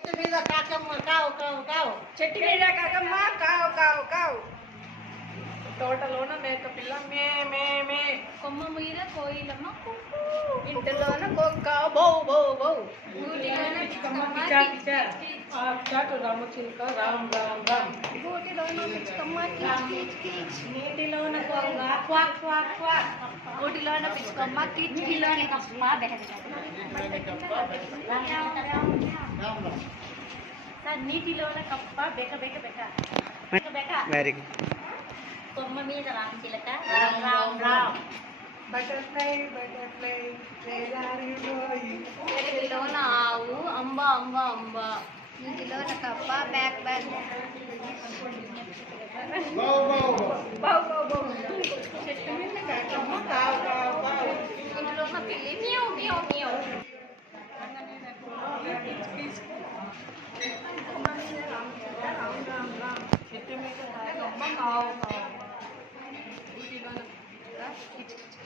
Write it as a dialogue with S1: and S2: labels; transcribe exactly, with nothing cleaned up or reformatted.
S1: చెట్టు మీద కాకమ్మ కావు కావు కావు.
S2: చెట్టు మీద కాకమ్మ కావు కావు కావు. తోటలోన మేక పిల్ల మే మే మే.
S3: కొమ్మ మీద కోయిలమ్మ కుక్కు.
S2: ఇంటిలోన కుక్క బౌ బౌ బౌ.
S3: గూటిలోన పిచ్చుకమ్మ
S1: కిచా
S3: కిచ్
S1: కిచా.
S3: కిచ్.
S1: ఆ చాటు రాము చిలుక రామ్ రామ్ రామ్.
S2: గూటిలోన పిచ్చుకమ్మ కిచ్ కిచ్ కిచ్.
S1: నీటిలోన కొంగ క్వాక్ క్వాక్ క్వాక్.
S3: గూటిలోన పిచ్చుకమ్మ కిచ్ కిలోని కమ్మ బెహ సార్ నీటిలోన కప్ప బెక బెక బెక బెక బెక.
S4: Very good.
S3: కొమ్మ మీద రామ చిలక రామ్ రామ్ రామ్.
S1: Butterfly butterfly where are you going.
S3: చెట్టులోన ఆవు అంబ అంబ అంబ. నీటిలోన కప్ప బ్యాక్ బ్యాక్.
S1: బౌ బౌ బౌ.
S2: బౌ బౌ బౌ. చెట్టు మీద కాకమ్మ కావు కావు కావు.
S3: ఇంట్లోన పిల్లి మియావ్ మియావ్ మియావ్.
S2: చెట్టు మీద కాకమ్మ కావు కావు. గూటిలోన పిచ్చుక కిచ్ కిచ్